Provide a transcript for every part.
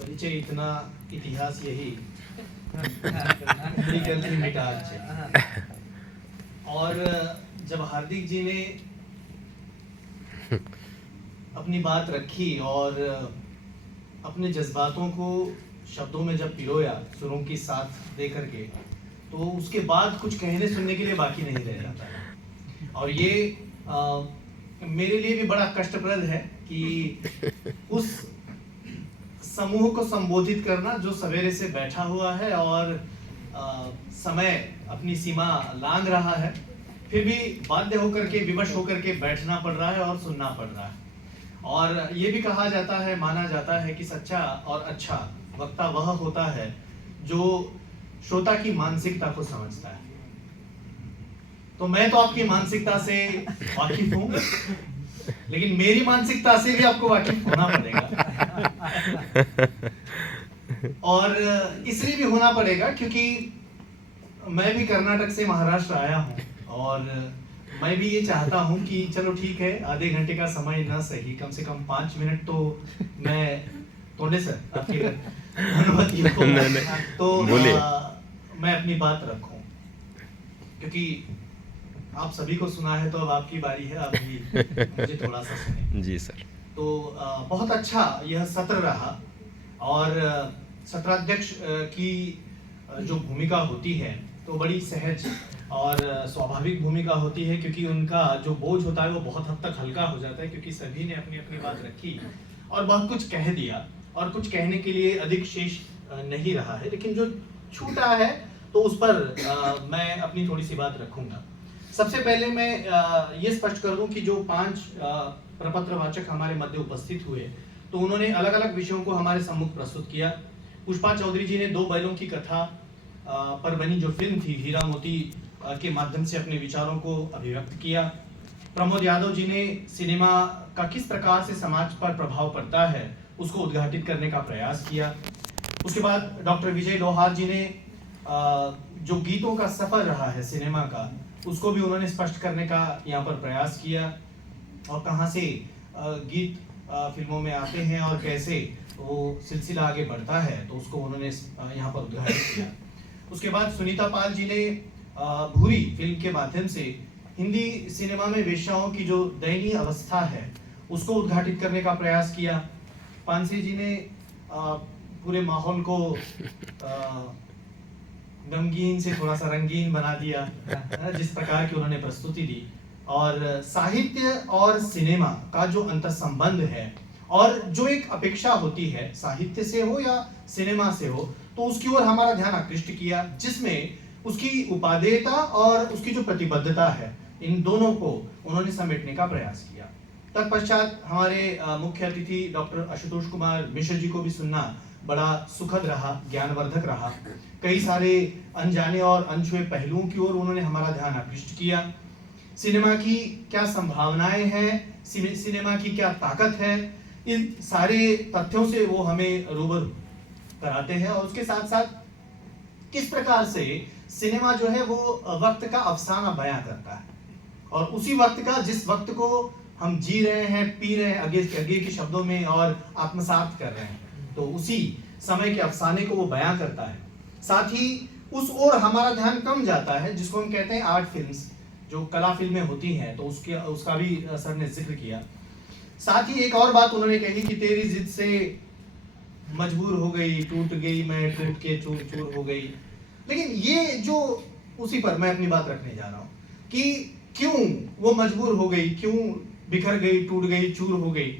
परिचय इतना इतिहास यही मिटाज है। और जब हार्दिक जी ने अपनी बात रखी और अपने जज्बातों को शब्दों में जब पिरोया सुरों की साथ दे करके, तो उसके बाद कुछ कहने सुनने के लिए बाकी नहीं रह जाता है। और ये मेरे लिए भी बड़ा कष्टप्रद है कि उस समूह को संबोधित करना जो सवेरे से बैठा हुआ है और समय अपनी सीमा लांघ रहा है, फिर भी बाध्य होकर के विवश होकर के बैठना पड़ रहा है और सुनना पड़ रहा है। और ये भी कहा जाता है, माना जाता है कि सच्चा और अच्छा वक्ता वह होता है जो श्रोता की मानसिकता को समझता है। तो मैं तो आपकी मानसिकता से वाकिफ हूं, लेकिन मेरी मानसिकता से भी आपको वाकिफ होना पड़ेगा। और इसलिए भी होना पड़ेगा क्योंकि मैं भी कर्नाटक से महाराष्ट्र आया हूं और मैं भी ये चाहता हूं कि चलो ठीक है, आधे घंटे का समय ना सही, कम से कम 5 मिनट तो मैं तोड़े सर आपकी अनुमति हो तो मैं अपनी बात रखूं, क्योंकि आप सभी को सुना है तो अब आपकी बारी है, आप भी मुझे थोड़ा सा सुने। जी सर। तो बहुत अच्छा यह सत्र रहा और सत्राध्यक्ष की जो भूमिका होती है तो बड़ी सहज और स्वाभाविक भूमिका होती है, क्योंकि उनका जो बोझ होता है वो बहुत हद तक हल्का हो जाता है, क्योंकि सभी ने अपनी अपनी बात रखी और बहुत कुछ कह दिया और कुछ कहने के लिए अधिक शेष नहीं रहा है। लेकिन जो छूटा है तो उस पर मैं अपनी थोड़ी सी बात रखूंगा। सबसे पहले मैं ये स्पष्ट कर दूं कि जो 5 प्रपत्रवाचक हमारे मध्य उपस्थित हुए तो उन्होंने अलग अलग विषयों को हमारे सम्मुख प्रस्तुत किया। पुष्पा चौधरी जी ने 2 बैलों की कथा पर बनी जो फिल्म थी हीरा मोती के माध्यम से अपने विचारों को अभिव्यक्त किया। प्रमोद यादव जी ने सिनेमा का किस प्रकार से समाज पर प्रभाव पड़ता है उसको उद्घाटित करने का प्रयास किया। उसके बाद डॉक्टर विजय लोहार जी ने जो गीतों का सफर रहा है सिनेमा का उसको भी उन्होंने स्पष्ट करने का यहाँ पर प्रयास किया, और कहाँ से गीत फिल्मों में आते हैं और कैसे वो सिलसिला आगे बढ़ता है तो उसको उन्होंने यहाँ पर उद्घाटित किया। उसके बाद सुनीता पाल जी ने भूरी फिल्म के माध्यम से हिंदी सिनेमा में वेश्याओं की जो दयनीय अवस्था है उसको उद्घाटित करने का प्रयास किया। पानसी जी ने पूरे माहौल को गमगीन से थोड़ा सा रंगीन बना दिया जिस प्रकार की उन्होंने प्रस्तुति दी। और साहित्य और सिनेमा का जो अंतर संबंध है और जो एक अपेक्षा होती है साहित्य से हो या सिनेमा से हो तो उसकी ओर हमारा ध्यान आकृष्ट किया, जिसमें उसकी उपादेयता और उसकी जो प्रतिबद्धता है इन दोनों को उन्होंने समेटने का प्रयास किया। तत्पश्चात हमारे मुख्य अतिथि डॉक्टर आशुतोष कुमार मिश्र जी को भी सुनना बड़ा सुखद रहा, ज्ञानवर्धक रहा। कई सारे अनजाने और अनछुए पहलुओं की ओर उन्होंने हमारा ध्यान आकृष्ट किया। सिनेमा की क्या संभावनाएं हैं, सिनेमा की क्या ताकत है, इन सारे तथ्यों से वो हमें रूबरू कराते हैं और उसके साथ साथ किस प्रकार से सिनेमा जो है वो वक्त का अफसाना बयां करता है और उसी वक्त का जिस वक्त को हम जी रहे हैं, पी रहे हैं आगे के शब्दों में और आत्मसात कर रहे हैं, तो उसी समय के अफसाने को वो बयां करता है। साथ ही उस ओर हमारा ध्यान कम जाता है जिसको हम कहते हैं आर्ट फिल्म्स, जो कला फिल्में होती हैं, तो उसका भी सर ने जिक्र किया। साथ ही एक और बात उन्होंने कही कि तेरी जिद से मजबूर हो गई, टूट गई मैं, टूट के चूर चूर हो गई। लेकिन ये जो उसी पर मैं अपनी बात रखने जा रहा हूँ कि क्यों वो मजबूर हो गई, क्यों बिखर गई, टूट गई, चूर हो गई।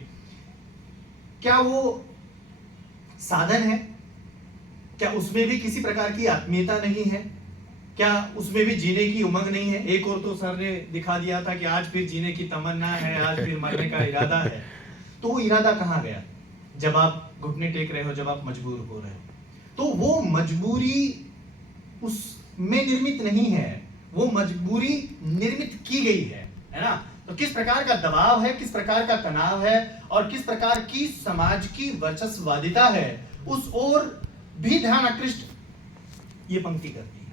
क्या वो साधन है? क्या उसमें भी किसी प्रकार की आत्मीयता नहीं है? क्या उसमें भी जीने की उमंग नहीं है? एक और तो सर ने दिखा दिया था कि आज फिर जीने की तमन्ना है, आज फिर मरने का इरादा है। तो वो इरादा कहाँ गया जब आप घुटने टेक रहे हो, जब आप मजबूर हो रहे हो? तो वो मजबूरी उसमें निर्मित नहीं है, वो मजबूरी निर्मित की गई है ना? तो किस प्रकार का दबाव है, किस प्रकार का तनाव है और किस प्रकार की समाज की वर्चस्ववादिता है, उस ओर भी ध्यान आकृष्ट ये पंक्ति करती है,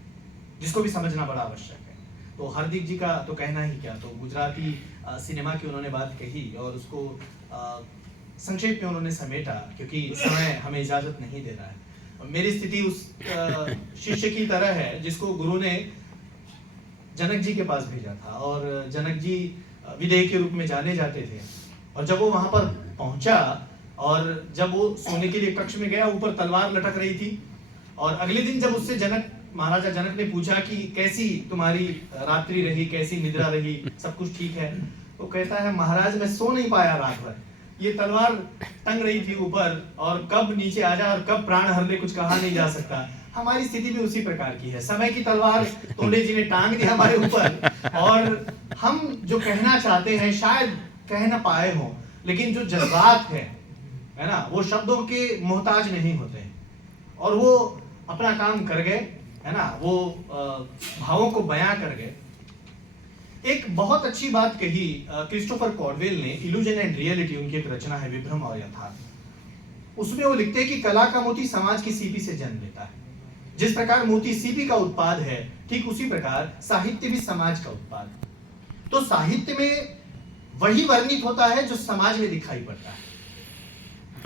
जिसको भी समझना बड़ा आवश्यक है। तो हार्दिक जी का तो कहना ही क्या, तो गुजराती सिनेमा की उन्होंने बात कही और उसको संक्षेप में उन्होंने समेटा, क्योंकि समय हमें इजाजत नहीं दे रहा है। और मेरी स्थिति उस शिष्य की तरह है जिसको गुरु ने जनक जी के पास भेजा था, और जनक जी विदेह के रूप में जाने जाते थे। और जब वो वहां पर पहुंचा और जब वो सोने के लिए कक्ष में गया, ऊपर तलवार लटक रही थी। और अगले दिन जब उससे महाराजा जनक ने पूछा कि कैसी तुम्हारी रात्रि रही, कैसी निद्रा रही, सब कुछ ठीक है? तो कहता है, महाराज मैं सो नहीं पाया रात भर, ये तलवार टंग रही थी ऊपर, और कब नीचे आ जाए और कब प्राण हर ले कुछ कहा नहीं जा सकता। हमारी स्थिति भी उसी प्रकार की है। समय की तलवार तोड़े जी ने टांग दी हमारे ऊपर, और हम जो कहना चाहते हैं शायद कह ना पाए हो, लेकिन जो जज्बात है ना, वो शब्दों के मोहताज नहीं होते, और वो अपना काम कर गए, है ना, वो भावों को बयां कर गए। एक बहुत अच्छी बात कही क्रिस्टोफर कॉर्डवेल ने, इल्यूजन एंड रियलिटी उनकी एक रचना है, विभ्रम और यथार्थ। उसमें वो लिखते हैं कि कला का मोती समाज की सीपी से जन्म लेता है। जिस प्रकार मोती सीपी का उत्पाद है, ठीक उसी प्रकार साहित्य भी समाज का उत्पाद है। तो साहित्य में वही वर्णित होता है जो समाज में दिखाई पड़ता है,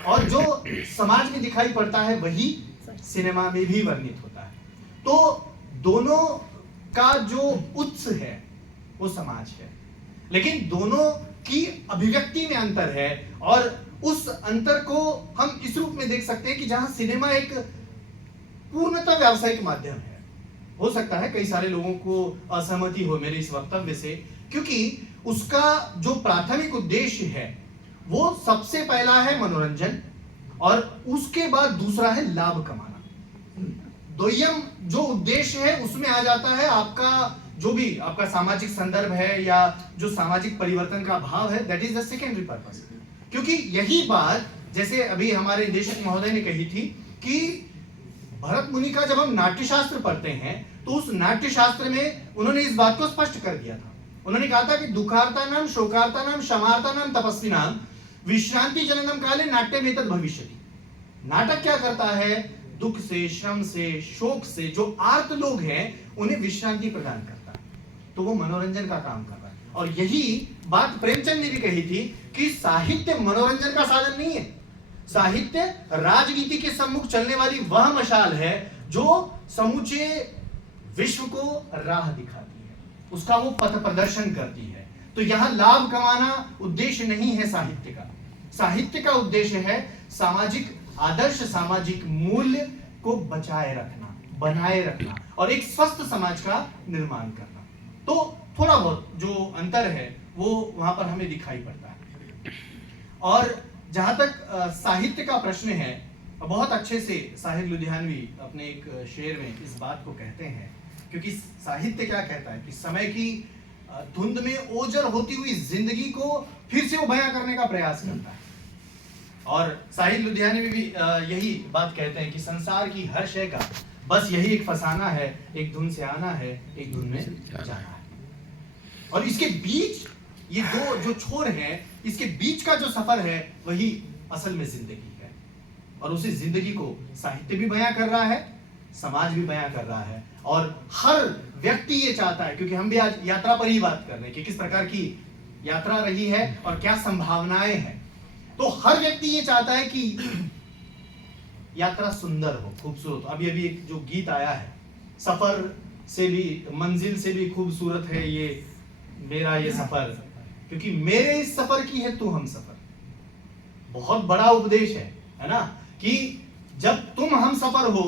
और जो समाज में दिखाई पड़ता है वही सिनेमा में भी वर्णित होता है। तो दोनों का जो उत्स है वो समाज है, लेकिन दोनों की अभिव्यक्ति में अंतर है। और उस अंतर को हम इस रूप में देख सकते हैं कि जहां सिनेमा एक पूर्णतः व्यावसायिक माध्यम है। हो सकता है कई सारे लोगों को असहमति हो मेरे इस वक्तव्य से, क्योंकि उसका जो प्राथमिक उद्देश्य है वो सबसे पहला है मनोरंजन, और उसके बाद दूसरा है लाभ कमाना। द्वयम जो उद्देश्य है उसमें आ जाता है आपका जो भी आपका सामाजिक संदर्भ है या जो सामाजिक परिवर्तन का भाव है, that is the secondary purpose. क्योंकि यही बात जैसे अभी हमारे निदेशक महोदय ने कही थी कि भरत मुनि का जब हम नाट्यशास्त्र पढ़ते हैं तो उस नाट्यशास्त्र में उन्होंने इस बात को स्पष्ट कर दिया था। उन्होंने कहा था कि दुखार्ता नाम, शोकार्ता नाम, क्षमार्ता नाम, तपस्वी नाम, विश्रांति जननम काले नाट्यम एतद् भविष्यति। नाटक क्या करता है? दुख से, श्रम से, शोक से जो आर्त लोग हैं उन्हें विश्रांति प्रदान करता है, तो वो मनोरंजन का काम कर रहा है। और यही बात प्रेमचंद ने भी कही थी कि साहित्य मनोरंजन का साधन नहीं है, साहित्य राजनीति के सम्मुख चलने वाली वह मशाल है जो समूचे विश्व को राह दिखाती है, उसका वो पथ प्रदर्शन करती है। तो यहां लाभ कमाना उद्देश्य नहीं है साहित्य का। साहित्य का उद्देश्य है सामाजिक आदर्श, सामाजिक मूल्य को बचाए रखना, बनाए रखना, और एक स्वस्थ समाज का निर्माण करना। तो थोड़ा बहुत जो अंतर है वो वहां पर हमें दिखाई पड़ता है। और जहां तक साहित्य का प्रश्न है, बहुत अच्छे से साहिर लुधियानवी अपने एक शेर में इस बात को कहते हैं, क्योंकि साहित्य क्या कहता है कि समय की धुंध में ओजर होती हुई जिंदगी को फिर से वो बयां करने का प्रयास करता है। और साहिर लुधियानवी भी यही बात कहते हैं कि संसार की हर शय का बस यही एक फसाना है, एक धुन से आना है, एक धुन में जाना है। और इसके बीच ये दो जो छोर हैं, इसके बीच का जो सफर है वही असल में जिंदगी है। और उसी जिंदगी को साहित्य भी बयां कर रहा है, समाज भी बयां कर रहा है। और हर व्यक्ति ये चाहता है, क्योंकि हम भी आज यात्रा पर ही बात कर रहे हैं कि किस प्रकार की यात्रा रही है और क्या संभावनाएं हैं, तो हर व्यक्ति ये चाहता है कि यात्रा सुंदर हो, खूबसूरत। अभी अभी एक जो गीत आया है, सफर से भी, मंजिल से भी खूबसूरत है ये मेरा ये सफर, क्योंकि मेरे इस सफर की है तू हम सफर। बहुत बड़ा उपदेश है ना, कि जब तुम हम सफर हो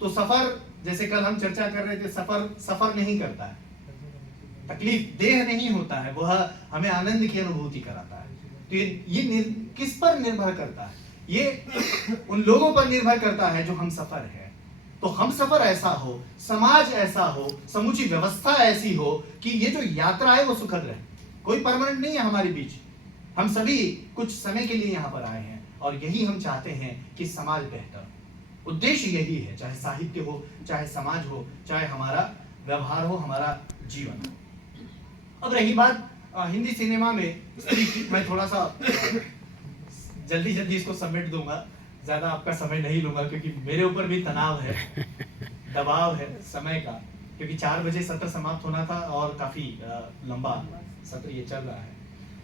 तो सफर, जैसे कल हम चर्चा कर रहे थे, सफर नहीं करता है, तकलीफ देह नहीं होता है, वह हमें आनंद की अनुभूति कराता है। तो ये किस पर निर्भर करता है? ये उन लोगों पर निर्भर करता है जो हम सफर है। तो हम सफर ऐसा हो, समाज ऐसा हो, समूची व्यवस्था ऐसी हो कि ये जो यात्रा है वो सुखद रहे। कोई परमानेंट नहीं है हमारे बीच, हम सभी कुछ समय के लिए यहाँ पर आए हैं, और यही हम चाहते हैं कि समाज बेहतर। उद्देश्य यही है, चाहे साहित्य हो, चाहे समाज हो, चाहे हमारा व्यवहार हो, हमारा जीवन हो। अब रही बात हिंदी सिनेमा में स्त्री की, मैं थोड़ा सा जल्दी इसको समेट दूंगा, ज्यादा आपका समय नहीं लूंगा, क्योंकि मेरे ऊपर भी तनाव है, दबाव है समय का, क्योंकि 4 बजे सत्र समाप्त होना था और काफी लंबा सत्र ये चल रहा है।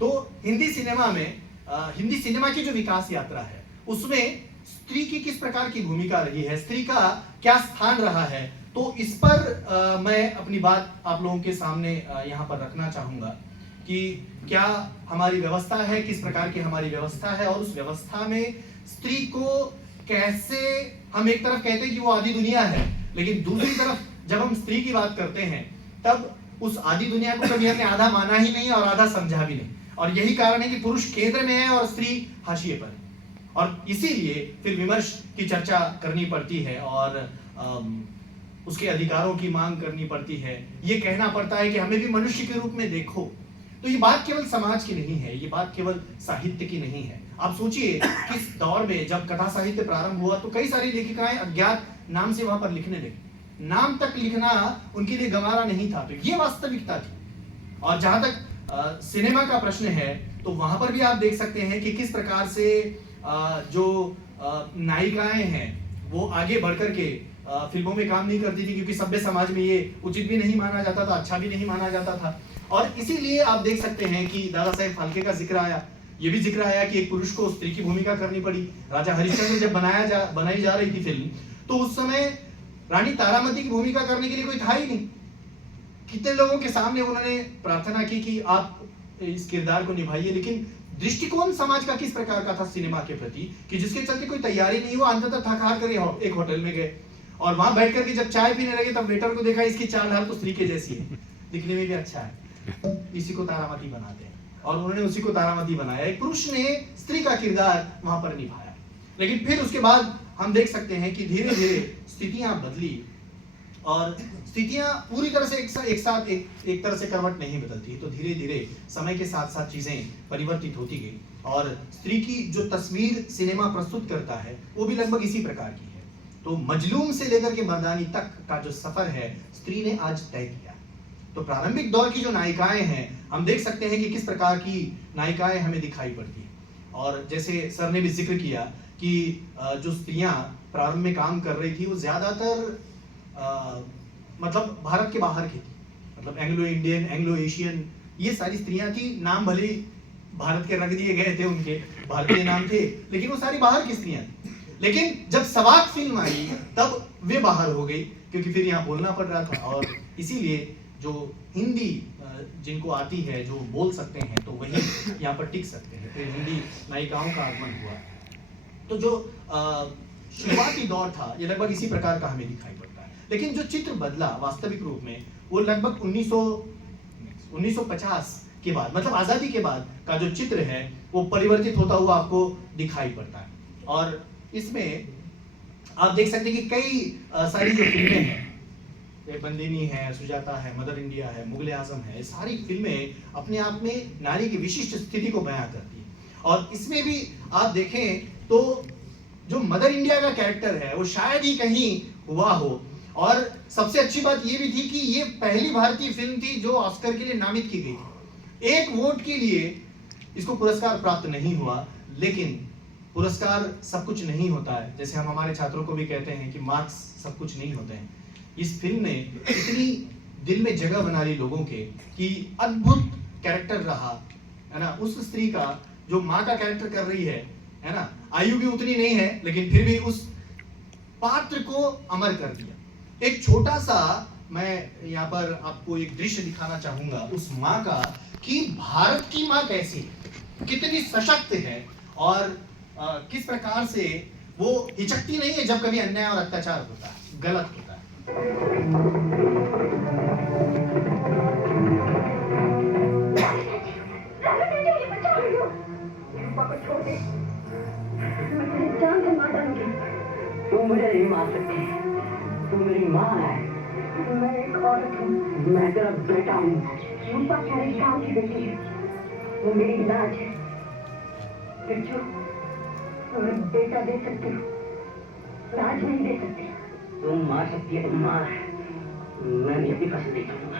तो हिंदी सिनेमा में हिंदी सिनेमा की जो विकास यात्रा है उसमें स्त्री की किस प्रकार की भूमिका रही है, स्त्री का क्या स्थान रहा है, तो इस पर मैं अपनी बात आप लोगों के सामने यहाँ पर रखना चाहूंगा कि क्या हमारी व्यवस्था है, किस प्रकार की हमारी व्यवस्था है, और उस व्यवस्था में स्त्री को कैसे, हम एक तरफ कहते हैं कि वो आधी दुनिया है, लेकिन दूसरी तरफ जब हम स्त्री की बात करते हैं तब उस आधी दुनिया को कभी हमने आधा माना ही नहीं और आधा समझा भी नहीं, और यही कारण है कि पुरुष केंद्र में है और स्त्री हाशिए पर है, और इसीलिए फिर विमर्श की चर्चा करनी पड़ती है और उसके अधिकारों की मांग करनी पड़ती है, ये कहना पड़ता है कि हमें भी मनुष्य के रूप में देखो। तो ये बात केवल समाज की नहीं है, ये बात केवल साहित्य की नहीं है। आप सोचिए किस दौर में जब कथा साहित्य प्रारंभ हुआ तो कई सारी लेखिकाएं अज्ञात नाम से वहां पर लिखने लगी, नाम तक लिखना उनके लिए गंवारा नहीं था, तो ये वास्तविकता थी। और जहां तक सिनेमा का प्रश्न है तो वहां पर भी आप देख सकते हैं कि किस प्रकार से जो नायिकाएं हैं वो आगे बढ़कर के फिल्मों में काम नहीं करती थी, क्योंकि सभ्य समाज में ये उचित भी नहीं माना जाता था, अच्छा भी नहीं माना जाता था। और इसीलिए आप देख सकते हैं कि दादा साहेब फाल्के का जिक्र आया, ये भी जिक्र आया कि एक पुरुष को स्त्री की भूमिका करनी पड़ी। राजा हरिश्चंद्र जब बनाई जा रही थी फिल्म, तो उस समय रानी तारामती की भूमिका करने के लिए कोई था ही नहीं। कितने लोगों के सामने उन्होंने प्रार्थना की कि आप इस किरदार को निभाइए, लेकिन दृष्टिकोण समाज का किस प्रकार का था सिनेमा के प्रति कि जिसके चलते कोई तैयारी नहीं हुआ, अंततः थक हार कर एक होटल में गए और वहां बैठ करके जब चाय पीने लगे तब वेटर को देखा इसकी चाल ढाल तो स्त्री के जैसी है, दिखने में भी अच्छा है, इसी को तारामती बनाते हैं, और उन्होंने उसी को तारामती बनाया। एक पुरुष ने स्त्री का किरदार वहां पर निभाया, लेकिन फिर उसके बाद हम देख सकते हैं कि धीरे धीरे स्थितियां बदली और स्थितियां पूरी तरह से एक तरह से करवट नहीं बदलती, तो धीरे धीरे समय के साथ साथ चीजें परिवर्तित होती गई और स्त्री की जो तस्वीर सिनेमा प्रस्तुत करता है वो भी लगभग इसी प्रकार की है। तो मजलूम से लेकर के मर्दानी तक का जो सफर है स्त्री ने आज तय किया। तो प्रारंभिक दौर की जो नायिकाएं हैं हम देख सकते हैं कि किस प्रकार की नायिकाएं हमें दिखाई पड़ती हैं, और जैसे सर ने भी जिक्र किया कि जो स्त्रियां प्रारंभ में काम कर रही थी वो ज्यादातर मतलब भारत के बाहर की थी, मतलब एंग्लो इंडियन, एंग्लो एशियन, ये सारी स्त्रियां थी। नाम भले भारत के रख दिए गए थे, उनके भारतीय नाम थे, लेकिन वो सारी बाहर की स्त्रियां थी। लेकिन जब सवाक फिल्म आई तब वे बाहर हो गई, क्योंकि फिर यहाँ बोलना पड़ रहा था, और इसीलिए जो हिंदी जिनको आती है, जो बोल सकते हैं, तो वही यहाँ पर टिक सकते हैं। फिर हिंदी नायिकाओं का आगमन हुआ। तो जो शुरुआती दौर था ये लगभग इसी प्रकार का हमें दिखाई पड़ता है, लेकिन जो चित्र बदला वास्तविक रूप में वो लगभग 1950 के बाद, मतलब आजादी के बाद का जो चित्र है वो परिवर्तित होता हुआ आपको दिखाई पड़ता है। और इसमें आप देख सकते हैं कि कई सारी जो फिल्में हैं, बंदिनी है, सुजाता है, मदर इंडिया है, मुगले आजम है, सारी फिल्में अपने आप में नारी की विशिष्ट स्थिति को बयां करती है। और इसमें भी आप देखें तो जो मदर इंडिया का कैरेक्टर है वो शायद ही कहीं हुआ हो, और सबसे अच्छी बात ये भी थी कि ये पहली भारतीय फिल्म थी जो ऑस्कर के लिए नामित की गई थी। एक वोट के लिए इसको पुरस्कार प्राप्त नहीं हुआ, लेकिन पुरस्कार सब कुछ नहीं होता है, जैसे हम हमारे छात्रों को भी कहते हैं कि मार्क्स सब कुछ नहीं होते हैं। इस फिल्म ने इतनी दिल में जगह बना ली लोगों के कि अद्भुत कैरेक्टर रहा है ना, उस स्त्री का जो माँ का कैरेक्टर कर रही है ना, आयु भी उतनी नहीं है लेकिन फिर भी उस पात्र को अमर कर दिया। एक छोटा सा मैं यहाँ पर आपको एक दृश्य दिखाना चाहूंगा उस माँ का, कि भारत की माँ कैसी है, कितनी सशक्त है, और किस प्रकार से वो हिचकती नहीं है जब कभी अन्याय और अत्याचार होता है, गलत होता है। तू मुझे नहीं मार सकती, तू मेरी माँ है। मैं एक औरत हूँ। मैं तेरा बेटा हूँ। रूपा तुम्हारी गाँव की बेटी है, वो मेरी लाज है। फिर जो तुम्हें बेटा दे सकती हो, लाज नहीं दे सकती। तुम मार सकती है तो मार, मैं भी अपनी फसल नहीं करूँगा।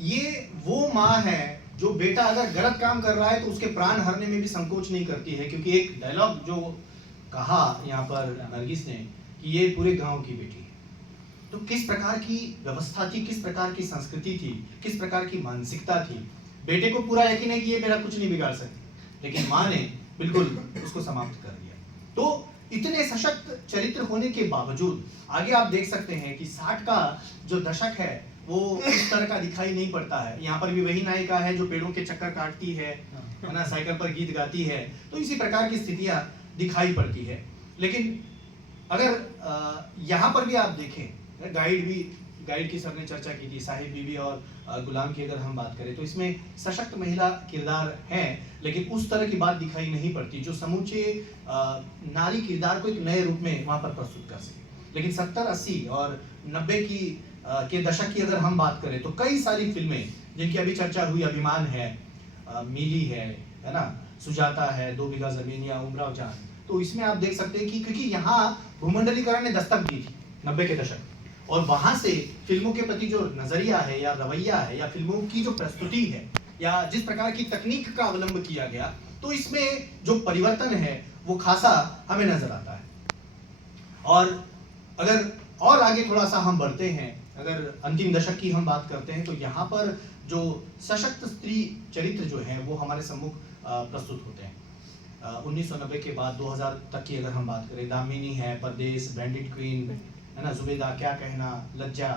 ये वो माँ है जो बेटा अगर गलत काम कर रहा है तो उसके प्राण हरने में भी संकोच नहीं करती है, क्योंकि एक डायलॉग जो कहा यहाँ पर नरगिस ने कि ये पूरे गांव की बेटी है, तो किस प्रकार की व्यवस्था थी, किस प्रकार की संस्कृति थी, किस प्रकार की मानसिकता थी। बेटे को पूरा यकीन है कि ये मेरा कुछ नहीं बिगाड़ सकती, लेकिन माँ ने बिल्कुल उसको समाप्त कर दिया। तो इतने सशक्त चरित्र होने के बावजूद आगे आप देख सकते हैं कि 60 का जो दशक है वो इस तरह का दिखाई नहीं पड़ता है। यहाँ पर भी वही नायिका है जो पेड़ों के चक्कर काटती है ना, साइकिल पर गीत गाती है, तो इसी प्रकार की स्थितियां दिखाई पड़ती है। लेकिन अगर यहाँ पर भी आप देखें, गाइड की सबने चर्चा की थी, साहिब बीबी और गुलाम की अगर हम बात करें तो इसमें सशक्त महिला किरदार हैं, लेकिन उस तरह की बात दिखाई नहीं पड़ती जो समूचे नारी किरदार को एक नए रूप में वहां पर प्रस्तुत कर सके। लेकिन 70, 80 और 90 के दशक की अगर हम बात करें तो कई सारी फिल्में जिनकी अभी चर्चा हुई, अभिमान है, मिली है ना, सुजाता है, 2 बीघा जमीन या उमराव जान, तो इसमें आप देख सकते हैं कि क्योंकि यहाँ भूमंडलीकरण ने दस्तक दी थी 90 के दशक, और वहां से फिल्मों के प्रति जो नजरिया है या रवैया है या फिल्मों की जो प्रस्तुति है या जिस प्रकार की तकनीक का अवलंब किया गया, तो इसमें जो परिवर्तन है वो खासा हमें नजर आता है। और अगर और आगे थोड़ा सा हम बढ़ते हैं, अगर अंतिम दशक की हम बात करते हैं, तो यहाँ पर जो सशक्त स्त्री चरित्र जो है वो हमारे सम्मुख प्रस्तुत होते हैं। 1990 के बाद 2000 तक की अगर हम बात करें, दामिनी है, परदेश, बैंडिट क्वीन है ना, जुबेदा, क्या कहना, लज्जा,